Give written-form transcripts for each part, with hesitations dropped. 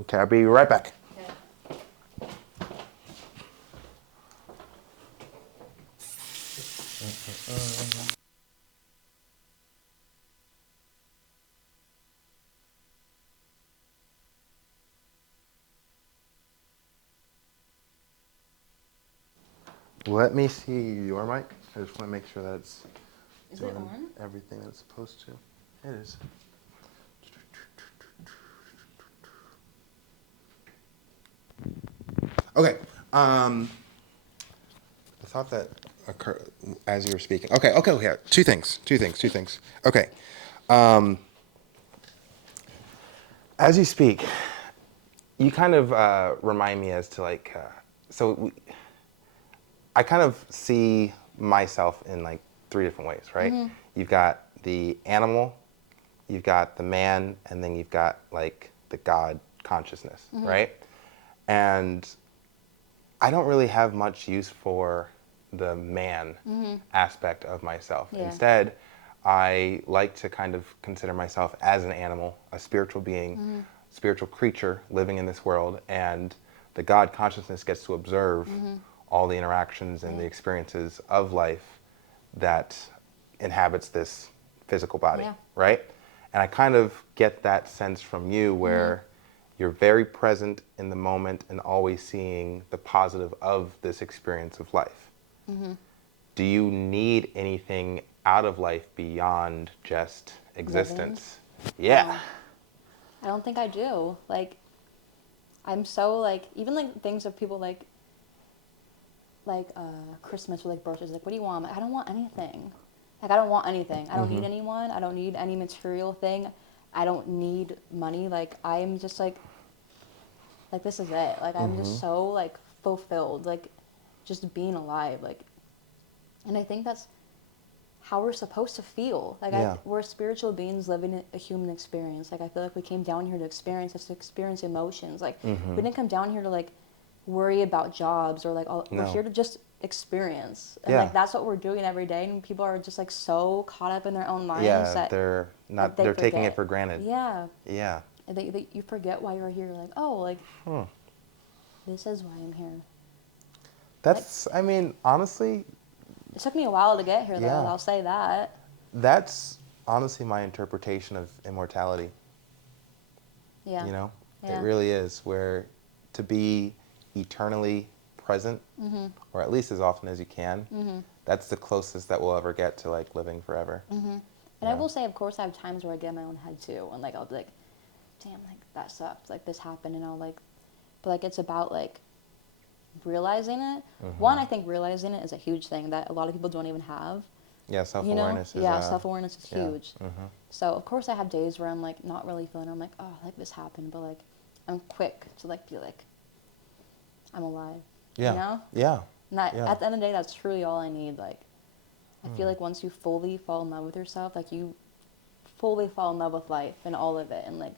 Okay, I'll be right back. Let me see your mic. I just want to make sure that it's doing everything that it's supposed to. It is. Okay. I thought that occurred as you were speaking. Okay. Yeah. Two things. Okay. As you speak, you kind of remind me as to like, I kind of see myself in like three different ways, right? You've got the animal, you've got the man, and then you've got like the God consciousness, right? And I don't really have much use for the man aspect of myself. Yeah. Instead, I like to kind of consider myself as an animal, a spiritual being, spiritual creature living in this world, and the God consciousness gets to observe all the interactions and the experiences of life that inhabits this physical body, Yeah. right? And I kind of get that sense from you where you're very present in the moment and always seeing the positive of this experience of life. Do you need anything out of life beyond just existence? Yeah. No. I don't think I do. Like, I'm so like, even like things of people like Christmas or like birthdays. Like, what do you want? I'm like, I don't want anything. Like, I don't want anything. I don't need anyone. I don't need any material thing. I don't need money. Like, I'm just like this is it. Like, I'm just so like fulfilled. Like, just being alive. Like, and I think that's how we're supposed to feel. Like, Yeah. we're spiritual beings living a human experience. Like, I feel like we came down here to experience this, to experience emotions. Like, we didn't come down here to like worry about jobs or like we're No. here to just experience. And Yeah. like that's what we're doing every day. And people are just like so caught up in their own minds Yeah, that they're like not, they they're taking it forget. for granted. Yeah, Yeah. and you forget why you're here. Like, oh, like this is why I'm here. Like, That's, I mean, honestly, it took me a while to get here, though. yeah. I'll say that. That's honestly my interpretation of immortality. Yeah. You know, it Yeah. really is, where to be eternally present, or at least as often as you can, that's the closest that we'll ever get to like living forever. And Yeah. I will say, of course, I have times where I get in my own head too, and like I'll be like, damn, like that sucked, like this happened, and I'll like, but like it's about like realizing it. One, I think realizing it is a huge thing that a lot of people don't even have. Yeah, You know, self-awareness is yeah, self-awareness is yeah. huge. So of course I have days where I'm like not really feeling. I'm like, oh, like this happened, but like I'm quick to like be like, I'm alive. Yeah. You know. Yeah. And that Yeah. at the end of the day, that's truly all I need. Like, I feel like once you fully fall in love with yourself, like you fully fall in love with life and all of it, and like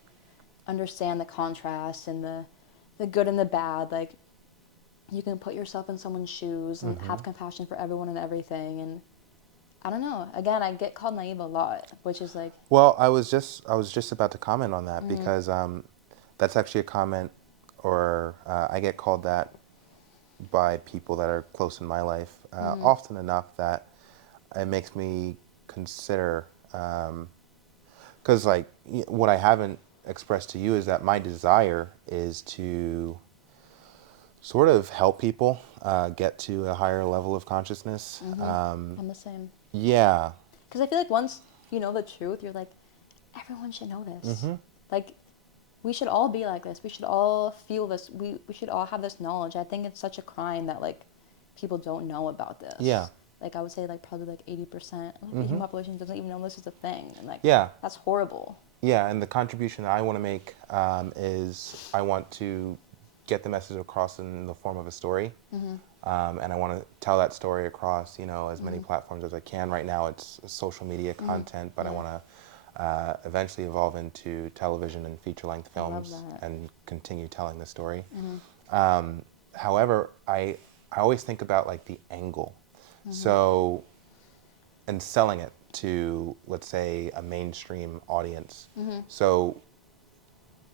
understand the contrast and the good and the bad. Like, you can put yourself in someone's shoes and have compassion for everyone and everything. And I don't know. Again, I get called naive a lot, which is like, Well, I was just about to comment on that because that's actually a comment, or I get called that by people that are close in my life often enough that it makes me consider, because like what I haven't expressed to you is that my desire is to sort of help people get to a higher level of consciousness. I'm the same. Yeah. Because I feel like once you know the truth, you're like, everyone should know this. Like, we should all be like this. We should all feel this. We should all have this knowledge. I think it's such a crime that like people don't know about this. Yeah. Like, I would say like probably like 80% of the Asian population doesn't even know this is a thing, and like Yeah. that's horrible. Yeah, and the contribution I want to make is I want to get the message across in the form of a story, and I want to tell that story across, as many platforms as I can. Right now, it's social media content, but I want to eventually evolve into television and feature-length I love films that. and continue telling the story. However, I always think about like the angle, so and selling it to, let's say, a mainstream audience. So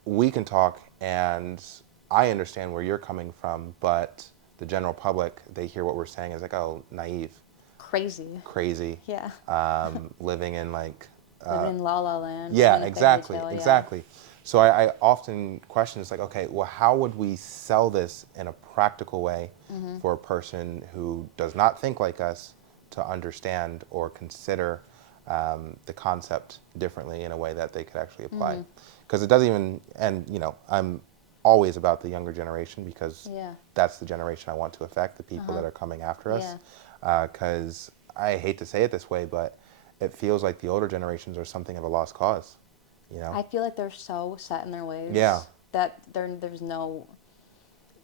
we can talk and I understand where you're coming from, but the general public, they hear what we're saying as like, oh, naive, Crazy. crazy, Yeah. living in like, Living in La La Land. yeah, Living in a fairy exactly, tale, yeah. exactly. So I often question, it's like, okay, well, how would we sell this in a practical way for a person who does not think like us to understand or consider the concept differently in a way that they could actually apply? Because it doesn't even, and I'm always about the younger generation because Yeah. that's the generation I want to affect, the people that are coming after us. Yeah. Because I hate to say it this way, but it feels like the older generations are something of a lost cause. I feel like they're so set in their ways Yeah. that there's no.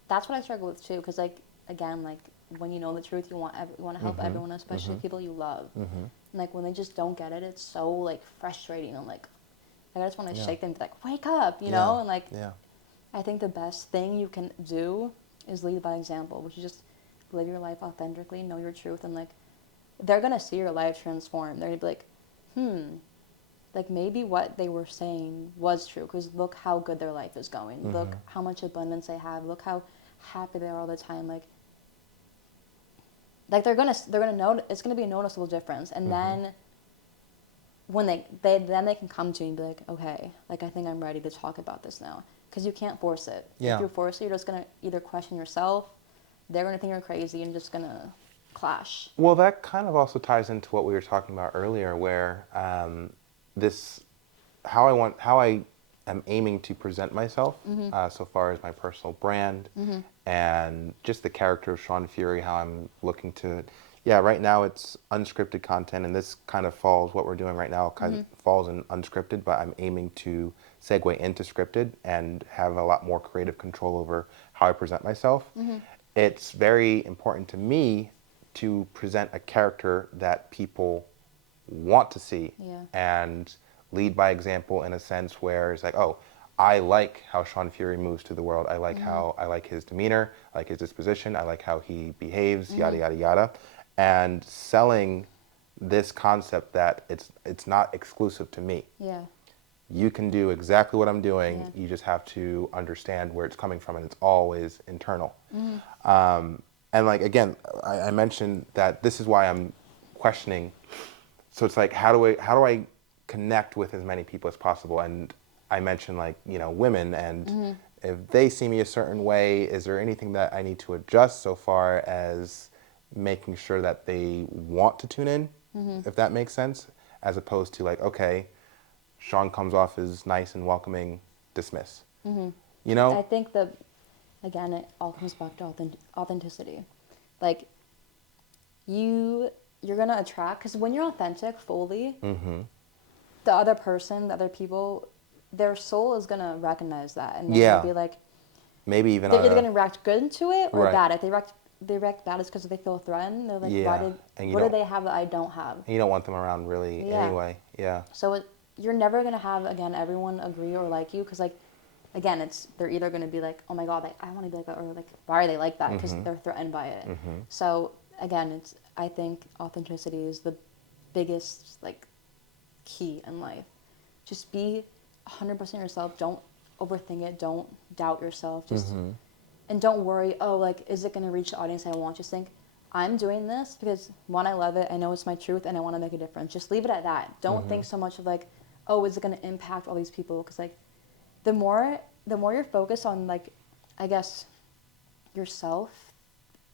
That's what I struggle with too, because like again, like when you know the truth, you want to help everyone, especially people you love. And like when they just don't get it, it's so like frustrating and like I just want to Yeah. shake them, like wake up, you Yeah. know, and like Yeah. I think the best thing you can do is lead by example, which is just live your life authentically, know your truth, and like they're gonna see your life transform. They're gonna be like, like maybe what they were saying was true because look how good their life is going. Look how much abundance they have. Look how happy they are all the time. Like they're gonna know it's gonna be a noticeable difference, and then when they can come to you and be like, okay, like I think I'm ready to talk about this now, because you can't force it. Yeah. If you force it, you're just gonna either question yourself, they're gonna think you're crazy, and just gonna clash. Well, that kind of also ties into what we were talking about earlier, where this, how I am aiming to present myself, so far as my personal brand, and just the character of Sean Fury, how I'm looking to, yeah, right now it's unscripted content, and this kind of falls, what we're doing right now kind of falls in unscripted, but I'm aiming to segue into scripted and have a lot more creative control over how I present myself. It's very important to me to present a character that people want to see Yeah. and lead by example in a sense where it's like, oh, I like how Sean Fury moves through the world. I like how I like his demeanor, I like his disposition, I like how he behaves, yada yada yada, and selling this concept that it's not exclusive to me. Yeah. You can do exactly what I'm doing. Yeah. You just have to understand where it's coming from, and it's always internal. And like again, I mentioned that this is why I'm questioning. So it's like, how do I connect with as many people as possible? And I mentioned like women, and if they see me a certain way, is there anything that I need to adjust so far as making sure that they want to tune in, if that makes sense, as opposed to like, okay, Sean comes off as nice and welcoming, dismiss. I think again, it all comes back to authenticity. Like, you're gonna attract, because when you're authentic fully, the other person, the other people, their soul is gonna recognize that, and they're gonna be like, maybe even they're on either a, gonna react good to it or Right. bad. If they react bad, it's because they feel threatened. They're like, Yeah, and you what do don't- they have that I don't have? you don't want them around really Yeah. anyway. Yeah. So you're never gonna have again everyone agree or like you, because like again they're either gonna be like, oh my god, like, I want to be like that, or like, why are they like that? Because they're threatened by it. So again, I think authenticity is the biggest like key in life. Just be 100% yourself. Don't overthink it. Don't doubt yourself. Just and don't worry. Oh, like, is it gonna reach the audience I want? Just think, I'm doing this because one, I love it. I know it's my truth, and I want to make a difference. Just leave it at that. Don't think so much of like, oh, is it gonna impact all these people? Because like, the more you're focused on like, I guess, yourself,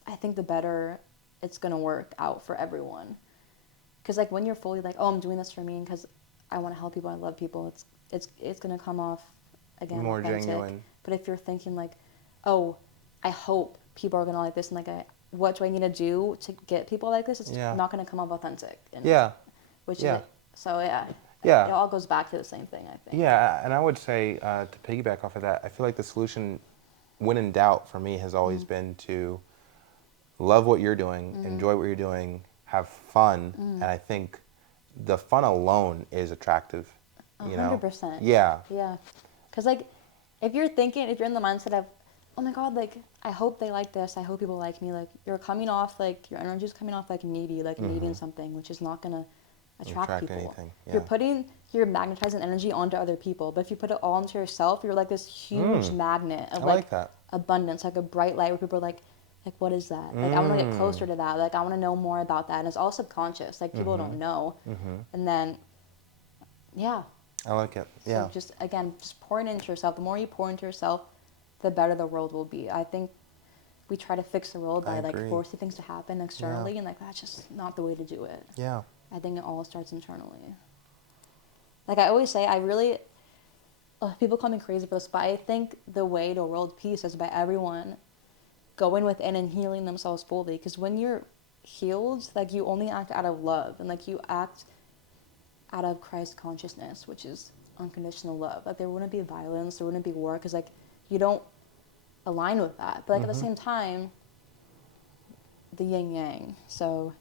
I think the better it's gonna work out for everyone. Because like when you're fully like, oh, I'm doing this for me because I want to help people, I love people, it's gonna come off again More authentic. genuine. But if you're thinking like, oh, I hope people are gonna like this, and like, what do I need to do to get people like this? It's not gonna come off authentic. And, Yeah. Which Yeah. is so yeah. Yeah. It all goes back to the same thing, I think. Yeah, and I would say to piggyback off of that, I feel like the solution, when in doubt, for me has always been to love what you're doing, enjoy what you're doing, have fun, and I think the fun alone is attractive. 100%. Yeah. Yeah. Because, like, if you're in the mindset of, oh my God, like, I hope they like this, I hope people like me, like, you're coming off, like, your energy's coming off, like, needy, like, needing something, which is not going to attract Attract people. anything, yeah. You're magnetizing energy onto other people, but if you put it all into yourself, you're like this huge magnet of I like like that. abundance, like a bright light where people are like what is that? Like I want to get closer to that. Like I want to know more about that. And it's all subconscious. Like people don't know. And then yeah. I like it. So Yeah. just again, just pouring into yourself. The more you pour into yourself, the better the world will be. I think we try to fix the world I by like agree. forcing things to happen externally, and like that's just not the way to do it. Yeah. I think it all starts internally. Like I always say, I really people call me crazy for this, but I think the way to world peace is by everyone going within and healing themselves fully. Because when you're healed, like you only act out of love, and like you act out of Christ consciousness, which is unconditional love. Like there wouldn't be violence, there wouldn't be war, because like you don't align with that. But like at the same time, the yin yang. So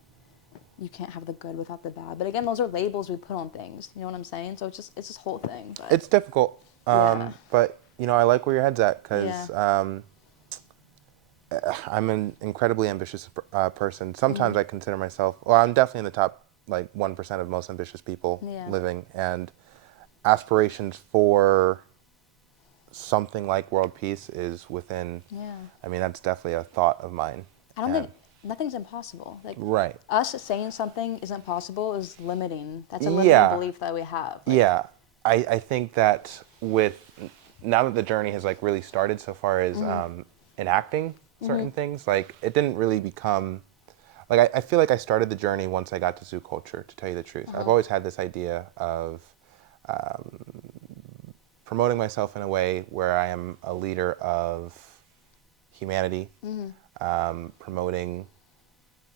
you can't have the good without the bad. But again, those are labels we put on things. You know what I'm saying? So it's this whole thing. But It's difficult, Yeah. but I like where your head's at because Yeah. I'm an incredibly ambitious person. Sometimes I consider myself, well, I'm definitely in the top like 1% of most ambitious people Yeah. living, and aspirations for something like world peace is within. Yeah. I mean, that's definitely a thought of mine. I don't And- think nothing's impossible. Like Right. us saying something isn't possible is limiting. That's a limiting Yeah. belief that we have. Like, Yeah, I think that with now that the journey has like really started so far as enacting certain things, like it didn't really become like I feel like I started the journey once I got to zoo culture. To tell you the truth, I've always had this idea of promoting myself in a way where I am a leader of humanity, promoting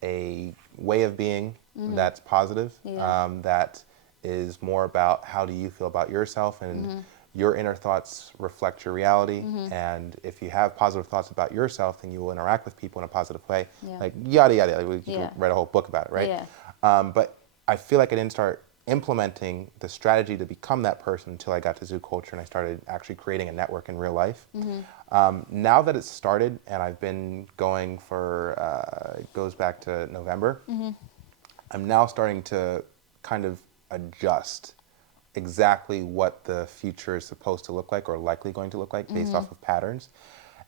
a way of being that's positive, Yeah. that is more about how do you feel about yourself, and your inner thoughts reflect your reality. And if you have positive thoughts about yourself, then you will interact with people in a positive way. Yeah. Like yada yada. Like we Yeah. could write a whole book about it, right? Yeah. But I feel like I didn't start implementing the strategy to become that person until I got to zoo culture and I started actually creating a network in real life. Now that it's started and I've been going for, it goes back to November, I'm now starting to kind of adjust exactly what the future is supposed to look like or likely going to look like based off of patterns.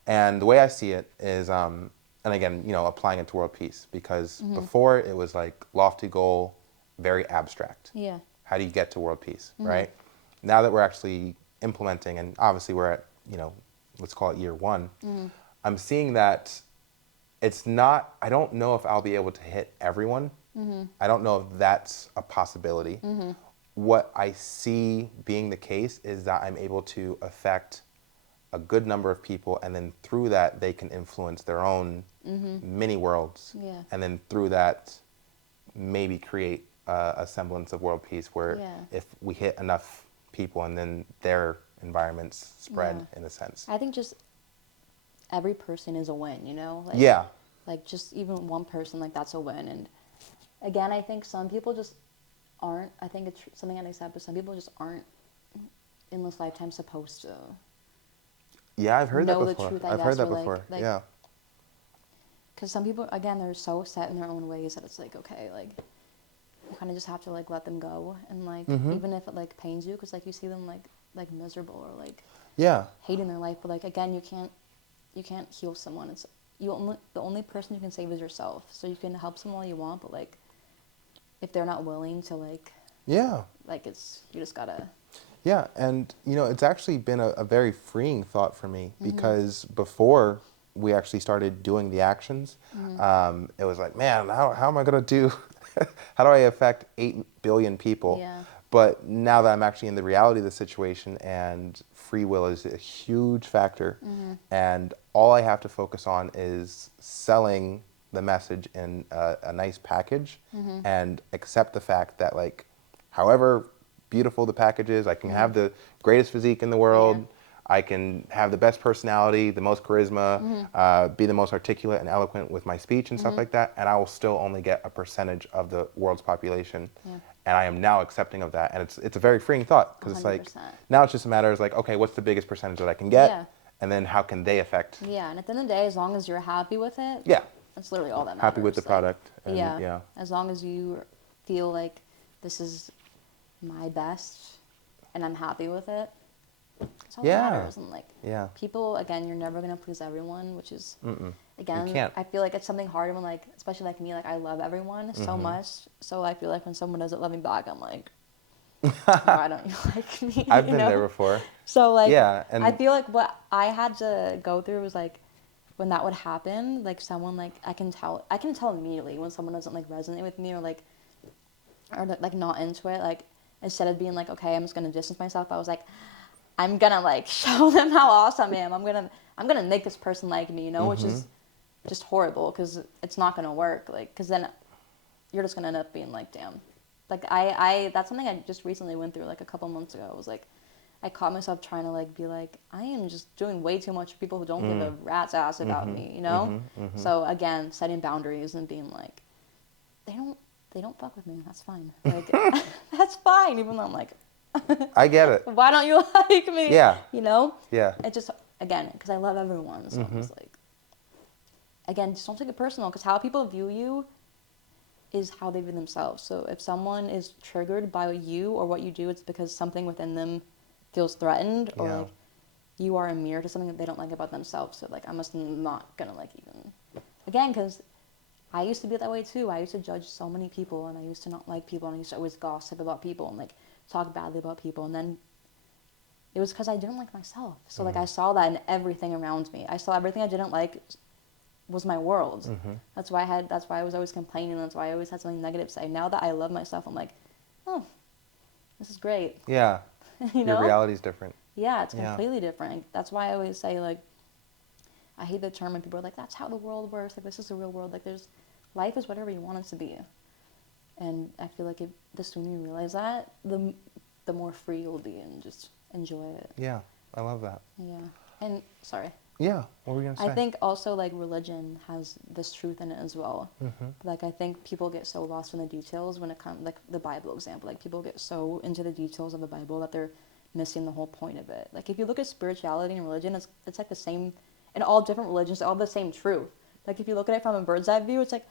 And the way I see it is, and again, applying it to world peace, because before it was like lofty goal, very abstract. Yeah. How do you get to world peace, right? Now that we're actually implementing, and obviously we're at, let's call it year one, I'm seeing that it's not, I don't know if I'll be able to hit everyone. I don't know if that's a possibility. What I see being the case is that I'm able to affect a good number of people, and then through that they can influence their own mini worlds. Yeah. And then through that maybe create a semblance of world peace where Yeah. if we hit enough people and then their environments spread Yeah. in a sense. I think just every person is a win, you know? Like, Yeah. Like just even one person, like that's a win. And again, I think some people just aren't, I think it's something I'd accept, but some people just aren't in this lifetime supposed to. Yeah, I've heard that know the before. truth, I I've guess, heard that or, like- before. like- Yeah. Because some people, again, they're so set in their own ways that it's like, okay, like, you kind of just have to, like, let them go. And, like, even if it, like, pains you, because, like, you see them, like miserable or, like, Yeah. hating their life. But, like, again, you can't heal someone. It's the only person you can save is yourself. So you can help someone all you want, but, like, if they're not willing to, like, Yeah. you just gotta. Yeah, and it's actually been a very freeing thought for me, because before we actually started doing the actions, it was like, man, how am I going to do, how do I affect 8 billion people? Yeah. But now that I'm actually in the reality of the situation, and free will is a huge factor, and all I have to focus on is selling the message in a nice package, and accept the fact that, like, however beautiful the package is, I can have the greatest physique in the world, Yeah. I can have the best personality, the most charisma, be the most articulate and eloquent with my speech and stuff like that, and I will still only get a percentage of the world's population. Yeah. And I am now accepting of that, and it's a very freeing thought, because it's like 100%. now it's just a matter of like, okay, what's the biggest percentage that I can get, Yeah. and then how can they affect? Yeah, and at the end of the day, as long as you're happy with it, Yeah, that's literally all that matters. happy with the Like, product. And yeah. yeah, As long as you feel like this is my best and I'm happy with it. That's all Yeah. that matters. And like Yeah. people, again, you're never gonna please everyone, which is Mm-mm. again, You can't. I feel like it's something hard when like, especially like me, like I love everyone so much. So I feel like when someone doesn't love me back, I'm like, why don't you like me? I've You been know? there before. So like, Yeah, I and feel like what I had to go through was like, when that would happen, like someone like I can tell immediately when someone doesn't like resonate with me or like not into it. Like instead of being like, okay, I'm just gonna distance myself, I was like, I'm gonna like show them how awesome I am. I'm gonna make this person like me, you know, which is just horrible because it's not gonna work. Like, because then you're just gonna end up being like, damn. Like I that's something I just recently went through like a couple months ago. I was like, I caught myself trying to like be like, I am just doing way too much for people who don't give a rat's ass about me, you know? So again, setting boundaries and being like, they don't fuck with me. That's fine. Like that's fine. Even though I'm like, I get it. why don't you like me? Yeah. You know? Yeah. It just again because I love everyone. So I'm just like, again, just don't take it personal because how people view you is how they view themselves. So if someone is triggered by you or what you do, it's because something within them feels threatened or Yeah. like you are a mirror to something that they don't like about themselves. So like I'm just not gonna like even again because I used to be that way too. I used to judge so many people and I used to not like people and I used to always gossip about people and like talk badly about people and then it was because I didn't like myself. So like I saw that in everything around me. I saw everything I didn't like was my world. That's why I was always complaining. That's why I always had something negative to say. Now that I love myself, I'm like, oh, this is great. Yeah. You know? Your reality's different. Yeah, it's Yeah. completely different. That's why I always say like, I hate the term when people are like, that's how the world works. Like this is the real world. Like life is whatever you want it to be. And I feel like the sooner you realize that, the more free you'll be and just enjoy it. Yeah. I love that. Yeah. And sorry. Yeah. What were we gonna say? I think also like religion has this truth in it as well. Like I think people get so lost in the details when it comes like the Bible example. Like people get so into the details of the Bible that they're missing the whole point of it. Like if you look at spirituality and religion, it's like the same in all different religions, they all have the same truth. Like if you look at it from a bird's eye view, it's like,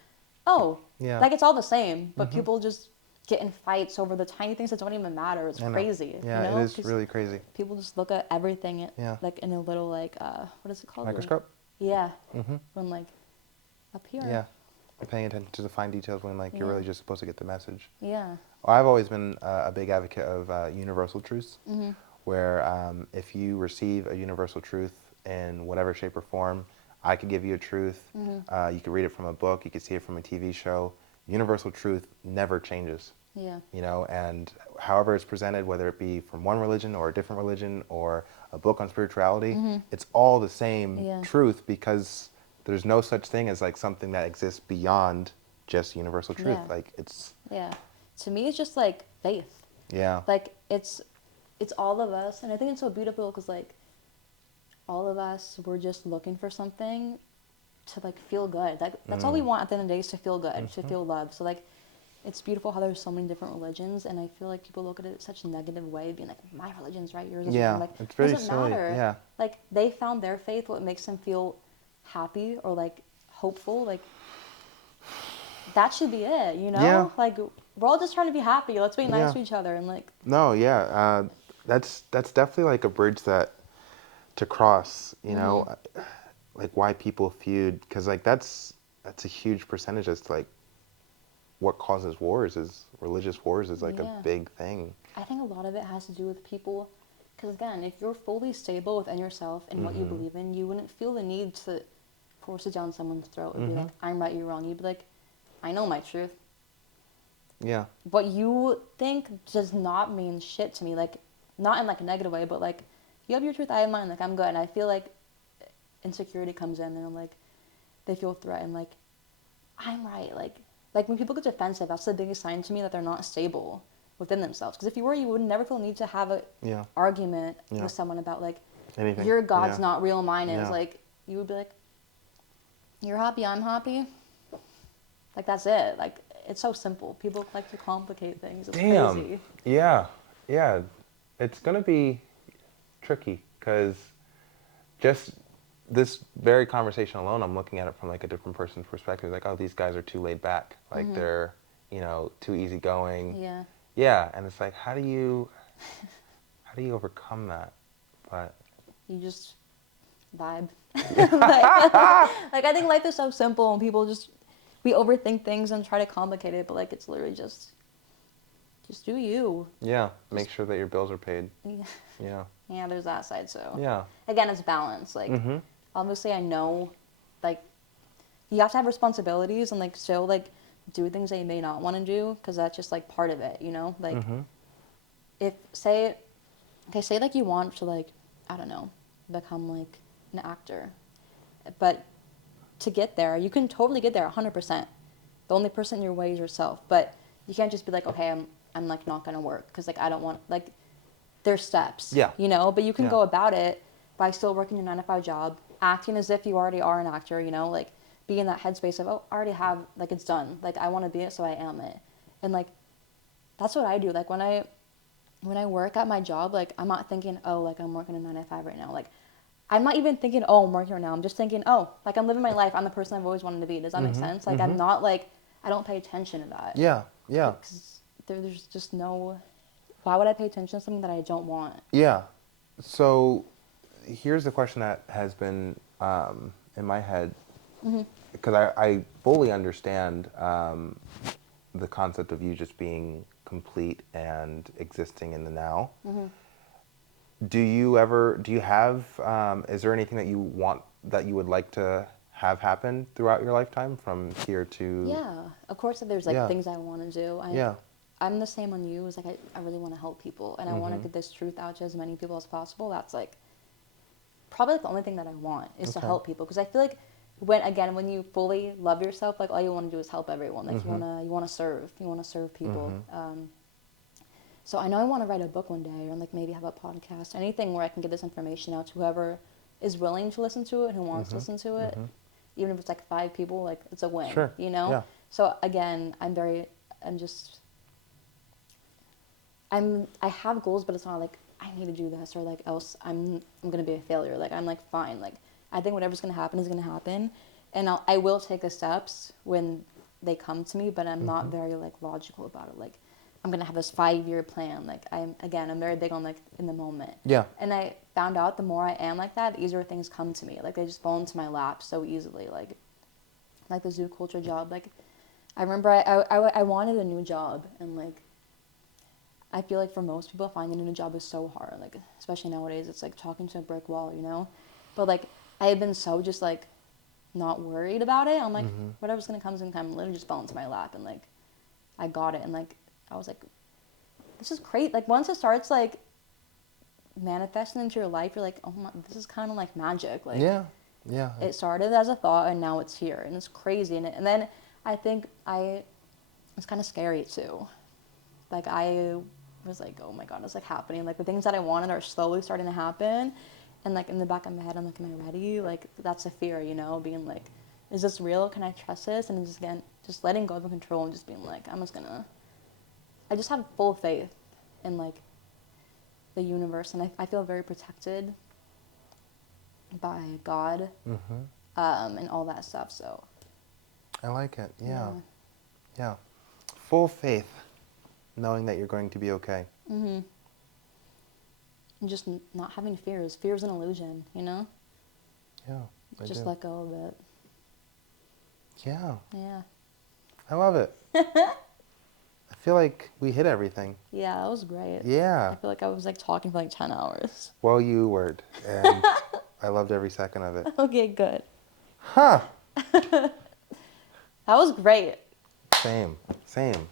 oh, Yeah. like it's all the same, but people just get in fights over the tiny things that don't even matter. It's I know. crazy. Yeah, you know? it is 'Cause really crazy. people just look at everything Yeah. like in a little like what is it called? Microscope? Yeah. When like up here. Yeah. You're paying attention to the fine details when like you're Yeah. really just supposed to get the message. Yeah. Well, I've always been a big advocate of universal truths, where if you receive a universal truth in whatever shape or form, I could give you a truth. You could read it from a book. You could see it from a TV show. Universal truth never changes. Yeah. You know, and however it's presented, whether it be from one religion or a different religion or a book on spirituality, it's all the same Yeah. truth because there's no such thing as like something that exists beyond just universal truth. Yeah. Like it's, Yeah. To me, it's just like faith. yeah. Like it's all of us, and I think it's so beautiful because like all of us, we're just looking for something to like feel good. Like that's all we want at the end of the day is to feel good, to feel loved. So like it's beautiful how there's so many different religions, and I feel like people look at it in such a negative way, being like, my religion's right, yours is Yeah, wrong. Like it's it very doesn't silly. matter. Yeah. Like they found their faith, what makes them feel happy or like hopeful. Like that should be it, you know? Yeah. Like we're all just trying to be happy. Let's be nice Yeah. to each other and like No, yeah. That's definitely like a bridge that to cross, you know, like why people feud, because like that's a huge percentage as to like what causes wars is religious wars is like Yeah. a big thing. I think a lot of it has to do with people, because again, if you're fully stable within yourself and what you believe in, you wouldn't feel the need to force it down someone's throat and be like, I'm right, you're wrong. You'd be like, I know my truth. Yeah. What you think does not mean shit to me. Like, not in like a negative way, but like, you have your truth, I have mine. Like, I'm good. And I feel like insecurity comes in and like, they feel threatened. Like, I'm right. Like when people get defensive, that's the biggest sign to me that they're not stable within themselves. Because if you were, you would never feel the need to have a Yeah. argument Yeah. with someone about like, Anything. your God's Yeah. not real, mine is. Yeah. Like, you would be like, you're happy, I'm happy. Like, that's it. Like, it's so simple. People like to complicate things. It's Damn. crazy. Yeah. Yeah. It's gonna be tricky because just this very conversation alone, I'm looking at it from like a different person's perspective. Like, oh, these guys are too laid back. Like they're, you know, too easygoing. Yeah. Yeah, and it's like, how do you overcome that? But You just vibe. Like I think life is so simple, and people just we overthink things and try to complicate it, but like it's literally just do you. yeah, make sure that your bills are paid. Yeah, Yeah. yeah, there's that side. So Yeah. again, it's balance. Like Mhm. obviously, I know like you have to have responsibilities and like still like do things that you may not want to do because that's just like part of it. You know, like Mhm. if say okay, say like you want to like I don't know become like an actor, but to get there, you can totally get there 100%. The only person in your way is yourself. But you can't just be like, okay, I'm like not gonna work because like I don't want like there's steps, Yeah. you know. But you can Yeah. go about it by still working your 9 to 5 job, acting as if you already are an actor, you know, like be in that headspace of oh, I already have like it's done, like I want to be it, so I am it, and like that's what I do. Like when I work at my job, like I'm not thinking, oh, like I'm working a 9 to 5 right now. Like I'm not even thinking, oh, I'm working right now. I'm just thinking, oh, like I'm living my life. I'm the person I've always wanted to be. Does that make Mhm. sense? Like I'm Mhm. not like I don't pay attention to that. Yeah. Yeah. Because there's just no. Why would I pay attention to something that I don't want? Yeah. So here's the question that has been in my head because I fully understand the concept of you just being complete and existing in the now. Do you have, is there anything that you want, that you would like to have happen throughout your lifetime from here to, Yeah, of course. If there's like yeah, things I want to do, yeah, I'm the same on you. Is like I really want to help people and I want to mm-hmm, get this truth out to as many people as possible. That's like probably like the only thing that I want is to okay, help people because I feel like when you fully love yourself, like all you want to do is help everyone. Like mm-hmm, you want to serve people. mm-hmm, So I know I want to write a book one day or like maybe have a podcast, anything where I can get this information out to whoever is willing to listen to it, who wants to mm-hmm, listen to it. mm-hmm, Even if it's like 5 people, like it's a win, sure, you know? yeah, So again, I'm just, I have goals, but it's not like I need to do this or like else I'm going to be a failure. Like I'm like, fine. Like I think whatever's going to happen is going to happen. And I will take the steps when they come to me, but I'm not mm-hmm, very like logical about it. Like I'm going to have this 5 year plan. Like I'm very big on like in the moment. yeah, And I found out the more I am like that, the easier things come to me. Like they just fall into my lap so easily. Like the zoo culture job. Like I remember I wanted a new job and like I feel like for most people finding a new job is so hard. Like especially nowadays, it's like talking to a brick wall, you know. But like I had been so just like not worried about it. I'm like mm-hmm, whatever's gonna come is gonna come. Literally just fell into my lap and like I got it and like I was like this is great. Like once it starts like manifesting into your life, you're like oh my, this is kind of like magic. Like yeah, yeah, it started as a thought and now it's here and it's crazy and then I think it's kind of scary too. Like I was like oh my god, it's like happening. Like the things that I wanted are slowly starting to happen and like in the back of my head I'm like am I ready? Like that's a fear, you know, being like is this real? Can I trust this? And just again just letting go of control and just being like I just have full faith in like the universe and I feel very protected by God mm-hmm, and all that stuff. So I like it, yeah, yeah. yeah, full faith, knowing that you're going to be okay, And just not having fears. Fear is an illusion, you know? yeah, I Just do, let go of it. yeah, Yeah. I love it. I feel like we hit everything. Yeah, that was great. Yeah. I feel like I was like talking for like 10 hours. Well, you were, and I loved every second of it. Okay, good. Huh. That was great. Same. Same.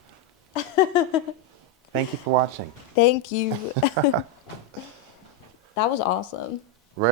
Thank you for watching. Thank you. That was awesome.